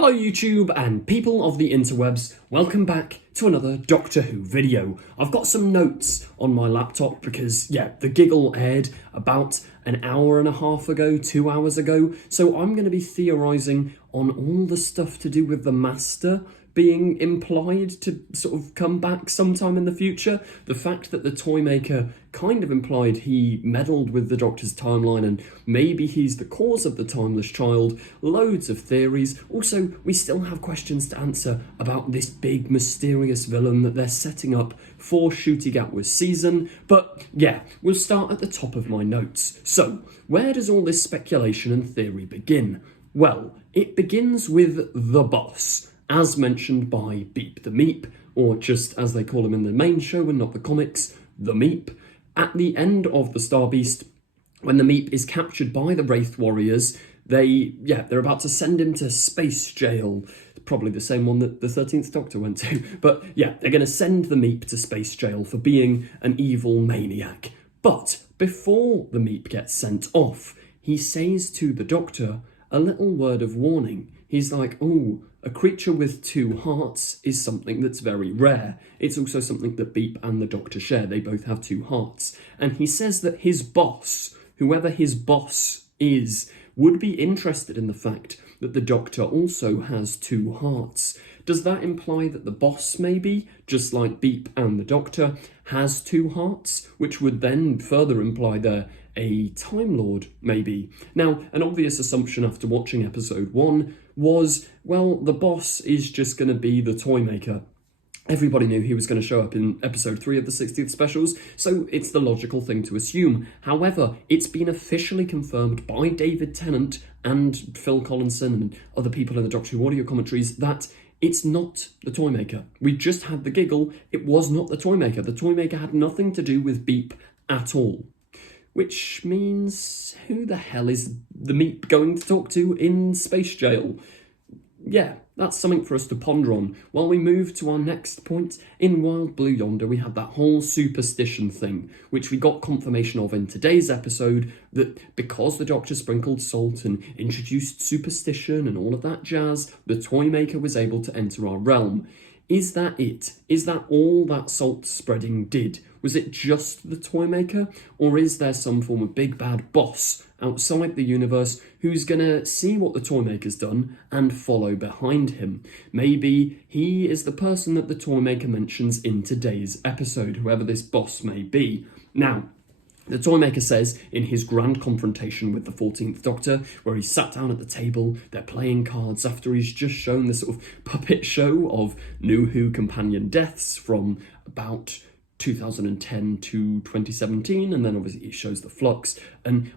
Hello YouTube and people of the interwebs, welcome back to another Doctor Who video. I've got some notes on my laptop because, the giggle aired about an hour and a half ago, 2 hours ago, so I'm going to be theorising on all the stuff to do with the Master being implied to sort of come back sometime in the future. The fact that the Toymaker kind of implied he meddled with the Doctor's timeline and maybe he's the cause of the Timeless Child. Loads of theories. Also, we still have questions to answer about this big mysterious villain that they're setting up for Ncuti Gatwa's season. But yeah, we'll start at the top of my notes. So, where does all this speculation and theory begin? Well, it begins with the boss, as mentioned by Beep the Meep, or just as they call him in the main show and not the comics, the Meep. At the end of the Star Beast, when the Meep is captured by the Wraith Warriors, they're about to send him to space jail. Probably the same one that the 13th Doctor went to. But yeah, they're going to send the Meep to space jail for being an evil maniac. But before the Meep gets sent off, he says to the Doctor a little word of warning. He's like, oh, a creature with two hearts is something that's very rare. It's also something that Beep and the Doctor share. They both have two hearts. And he says that his boss, whoever his boss is, would be interested in the fact that the Doctor also has two hearts. Does that imply that the boss, maybe, just like Beep and the Doctor, has two hearts, which would then further imply they're a Time Lord, maybe? Now, an obvious assumption after watching episode 1 was, well, the boss is just going to be the Toymaker. Everybody knew he was going to show up in episode 3 of the 60th specials, so it's the logical thing to assume. However, it's been officially confirmed by David Tennant and Phil Collinson and other people in the Doctor Who audio commentaries that it's not the Toymaker. We just had the giggle, it was not the Toymaker. The Toymaker had nothing to do with Beep at all. Which means, who the hell is the Meep going to talk to in space jail? Yeah, that's something for us to ponder on. While we move to our next point, in Wild Blue Yonder we had that whole superstition thing, which we got confirmation of in today's episode, that because the Doctor sprinkled salt and introduced superstition and all of that jazz, the Toymaker was able to enter our realm. Is that it? Is that all that salt spreading did? Was it just the Toymaker? Or is there some form of big bad boss outside the universe who's gonna see what the Toymaker's done and follow behind him? Maybe he is the person that the Toymaker mentions in today's episode, whoever this boss may be. Now, the Toymaker says in his grand confrontation with the 14th Doctor, where he sat down at the table, they're playing cards after he's just shown this sort of puppet show of New Who companion deaths from about 2010 to 2017, and then obviously he shows the Flux. And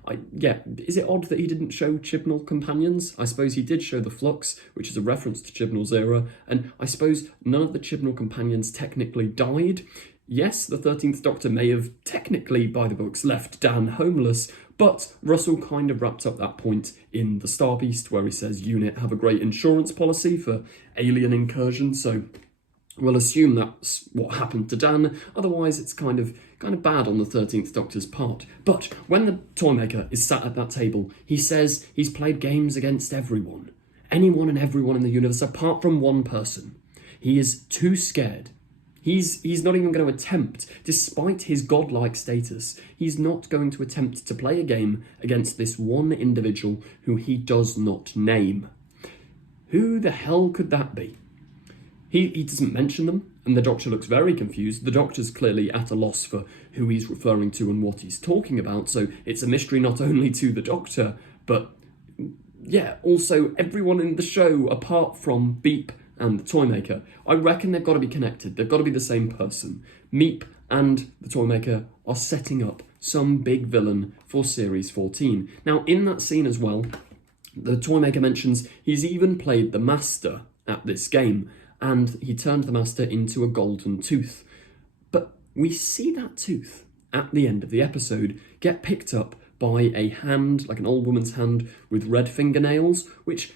is it odd that he didn't show Chibnall companions? I suppose he did show the Flux, which is a reference to Chibnall's era, and I suppose none of the Chibnall companions technically died. Yes, the 13th Doctor may have technically, by the books, left Dan homeless, but Russell kind of wrapped up that point in the Star Beast, where he says UNIT have a great insurance policy for alien incursion, so we'll assume that's what happened to Dan. Otherwise, it's kind of bad on the 13th Doctor's part. But when the Toymaker is sat at that table, he says he's played games against everyone. Anyone and everyone in the universe, apart from one person. He is too scared. He's not even going to attempt, despite his godlike status, he's not going to attempt to play a game against this one individual who he does not name. Who the hell could that be? He doesn't mention them, and the Doctor looks very confused. The Doctor's clearly at a loss for who he's referring to and what he's talking about, so it's a mystery not only to the Doctor, but also everyone in the show apart from Beep and the Toymaker. I reckon they've got to be connected. They've got to be the same person. Meep and the Toymaker are setting up some big villain for Series 14. Now, in that scene as well, the Toymaker mentions he's even played the Master at this game, and he turned the Master into a golden tooth. But we see that tooth at the end of the episode get picked up by a hand, like an old woman's hand with red fingernails, which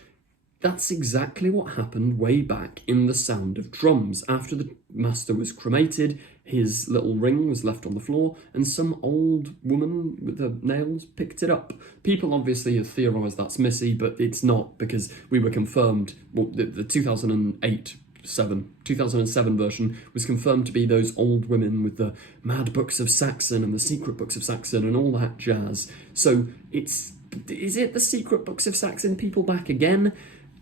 that's exactly what happened way back in The Sound of Drums. After the Master was cremated, his little ring was left on the floor, and some old woman with her nails picked it up. People obviously have theorised that's Missy, but it's not, because we were confirmed, well, the 2007 version was confirmed to be those old women with the Mad Books of Saxon and the Secret Books of Saxon and all that jazz. So is it the Secret Books of Saxon people back again?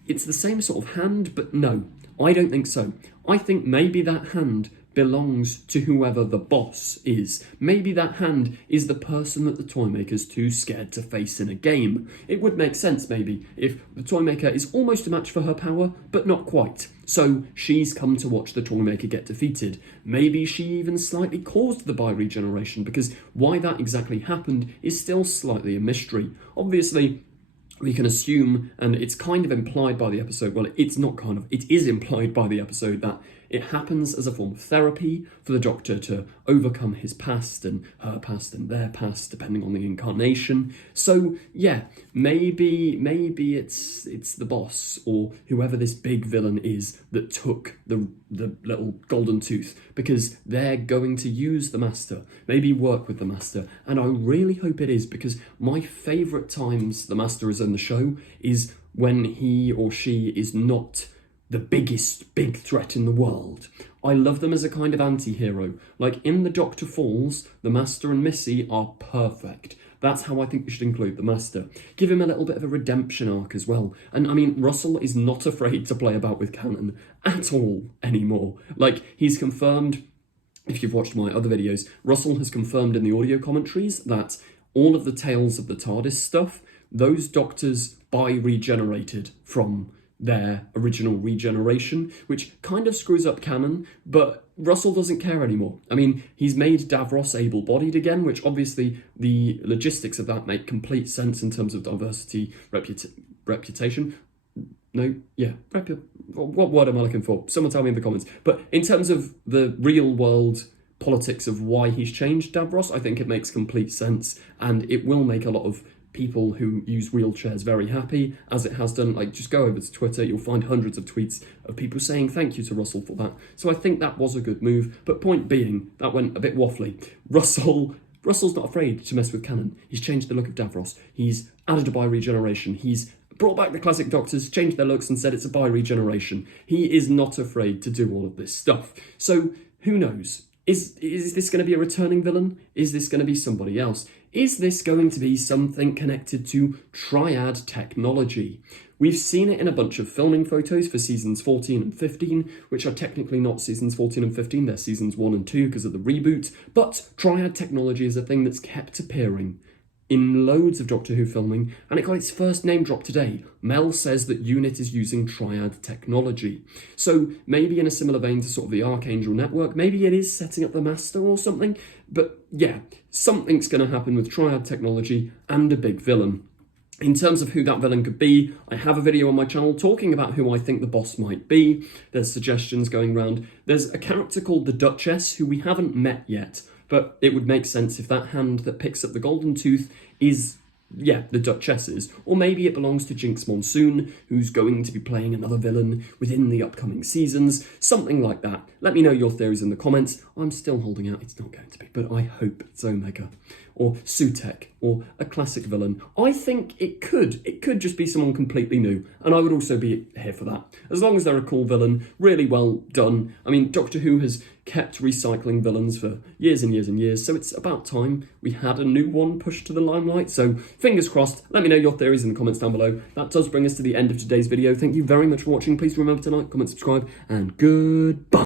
It's the same sort of hand, but no, I don't think so. I think maybe that hand belongs to whoever the boss is. Maybe that hand is the person that the Toymaker's too scared to face in a game. It would make sense, maybe, if the Toymaker is almost a match for her power, but not quite. So she's come to watch the Toymaker get defeated. Maybe she even slightly caused the bi-regeneration, because why that exactly happened is still slightly a mystery. Obviously, we can assume, and it's kind of implied by the episode, well, it's not kind of, it is implied by the episode that it happens as a form of therapy for the Doctor to overcome his past and her past and their past, depending on the incarnation. So, yeah, maybe it's the boss or whoever this big villain is that took the little golden tooth, because they're going to use the Master, maybe work with the Master, and I really hope it is, because my favourite times the Master is in the show is when he or she is not the biggest big threat in the world. I love them as a kind of anti-hero. Like in The Doctor Falls, the Master and Missy are perfect. That's how I think we should include the Master. Give him a little bit of a redemption arc as well. And I mean, Russell is not afraid to play about with canon at all anymore. Like, he's confirmed, if you've watched my other videos, Russell has confirmed in the audio commentaries that all of the Tales of the TARDIS stuff, those Doctors bi-regenerated from their original regeneration, which kind of screws up canon, but Russell doesn't care anymore. I mean, he's made Davros able-bodied again, which obviously the logistics of that make complete sense in terms of diversity, reputation. No, yeah, what word am I looking for? Someone tell me in the comments. But in terms of the real-world politics of why he's changed Davros, I think it makes complete sense, and it will make a lot of people who use wheelchairs very happy, as it has done. Like, just go over to Twitter, you'll find hundreds of tweets of people saying thank you to Russell for that. So I think that was a good move, but point being, that went a bit waffly. Russell's not afraid to mess with canon. He's changed the look of Davros, he's added a bi-regeneration, he's brought back the classic Doctors, changed their looks and said it's a bi-regeneration. He is not afraid to do all of this stuff. So who knows? Is this going to be a returning villain? Is this going to be somebody else? Is this going to be something connected to Triad technology? We've seen it in a bunch of filming photos for seasons 14 and 15, which are technically not seasons 14 and 15, they're seasons 1 and 2 because of the reboot, but Triad technology is a thing that's kept appearing in loads of Doctor Who filming, and it got its first name drop today. Mel says that UNIT is using Triad technology. So maybe in a similar vein to sort of the Archangel network, maybe it is setting up the Master or something, but yeah, something's going to happen with Triad technology and a big villain. In terms of who that villain could be, I have a video on my channel talking about who I think the boss might be. There's suggestions going around. There's a character called the Duchess, who we haven't met yet, but it would make sense if that hand that picks up the golden tooth is, yeah, the Duchess's. Or maybe it belongs to Jinx Monsoon, who's going to be playing another villain within the upcoming seasons. Something like that. Let me know your theories in the comments. I'm still holding out, it's not going to be, but I hope it's Omega. Or Sutek, or a classic villain. I think it could just be someone completely new, and I would also be here for that. As long as they're a cool villain, really well done. I mean, Doctor Who has kept recycling villains for years and years and years, so it's about time we had a new one pushed to the limelight. So fingers crossed. Let me know your theories in the comments down below. That does bring us to the end of today's video. Thank you very much for watching. Please remember to like, comment, subscribe, and goodbye.